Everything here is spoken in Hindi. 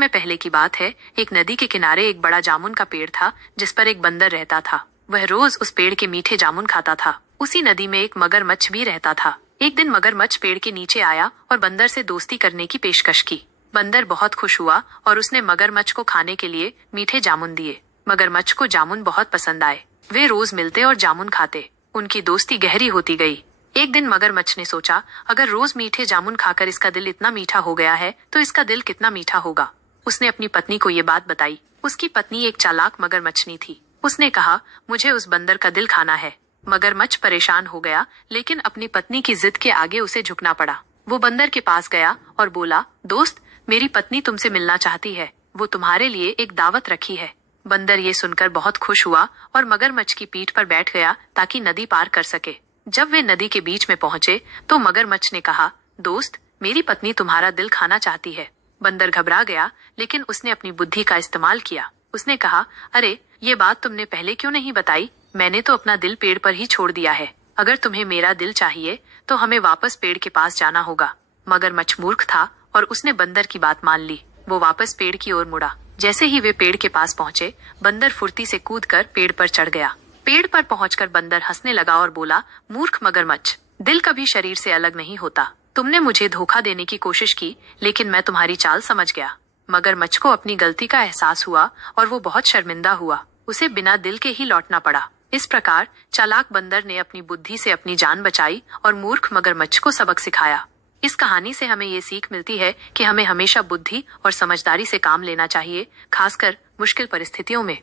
में पहले की बात है, एक नदी के किनारे एक बड़ा जामुन का पेड़ था जिस पर एक बंदर रहता था। वह रोज उस पेड़ के मीठे जामुन खाता था। उसी नदी में एक मगरमच्छ भी रहता था। एक दिन मगरमच्छ पेड़ के नीचे आया और बंदर से दोस्ती करने की पेशकश की। बंदर बहुत खुश हुआ और उसने मगरमच्छ को खाने के लिए मीठे जामुन दिए। मगरमच्छ को जामुन बहुत पसंद आए। वे रोज मिलते और जामुन खाते। उनकी दोस्ती गहरी होती गई। एक दिन मगरमच्छ ने सोचा, अगर रोज मीठे जामुन खाकर इसका दिल इतना मीठा हो गया है तो इसका दिल कितना मीठा होगा। उसने अपनी पत्नी को ये बात बताई। उसकी पत्नी एक चालाक मगरमच्छनी थी। उसने कहा, मुझे उस बंदर का दिल खाना है। मगरमच्छ परेशान हो गया, लेकिन अपनी पत्नी की जिद के आगे उसे झुकना पड़ा। वो बंदर के पास गया और बोला, दोस्त, मेरी पत्नी तुमसे मिलना चाहती है। वो तुम्हारे लिए एक दावत रखी है। बंदर ये सुनकर बहुत खुश हुआ और मगरमच्छ की पीठ पर बैठ गया ताकि नदी पार कर सके। जब वे नदी के बीच में पहुंचे तो मगरमच्छ ने कहा, दोस्त, मेरी पत्नी तुम्हारा दिल खाना चाहती है। बंदर घबरा गया, लेकिन उसने अपनी बुद्धि का इस्तेमाल किया। उसने कहा, अरे, ये बात तुमने पहले क्यों नहीं बताई? मैंने तो अपना दिल पेड़ पर ही छोड़ दिया है। अगर तुम्हें मेरा दिल चाहिए तो हमें वापस पेड़ के पास जाना होगा। मगरमच्छ मूर्ख था और उसने बंदर की बात मान ली। वो वापस पेड़ की ओर मुड़ा। जैसे ही वे पेड़ के पास पहुंचे, बंदर फुर्ती से कूदकर पेड़ पर चढ़ गया। पेड़ पर पहुंचकर बंदर हंसने लगा और बोला, मूर्ख मगरमच्छ, दिल कभी शरीर से अलग नहीं होता। तुमने मुझे धोखा देने की कोशिश की, लेकिन मैं तुम्हारी चाल समझ गया। मगरमच्छ को अपनी गलती का एहसास हुआ और वो बहुत शर्मिंदा हुआ। उसे बिना दिल के ही लौटना पड़ा। इस प्रकार चालाक बंदर ने अपनी बुद्धि से अपनी जान बचाई और मूर्ख मगरमच्छ को सबक सिखाया। इस कहानी से हमें ये सीख मिलती है कि हमें हमेशा बुद्धि और समझदारी से काम लेना चाहिए, खासकर मुश्किल परिस्थितियों में।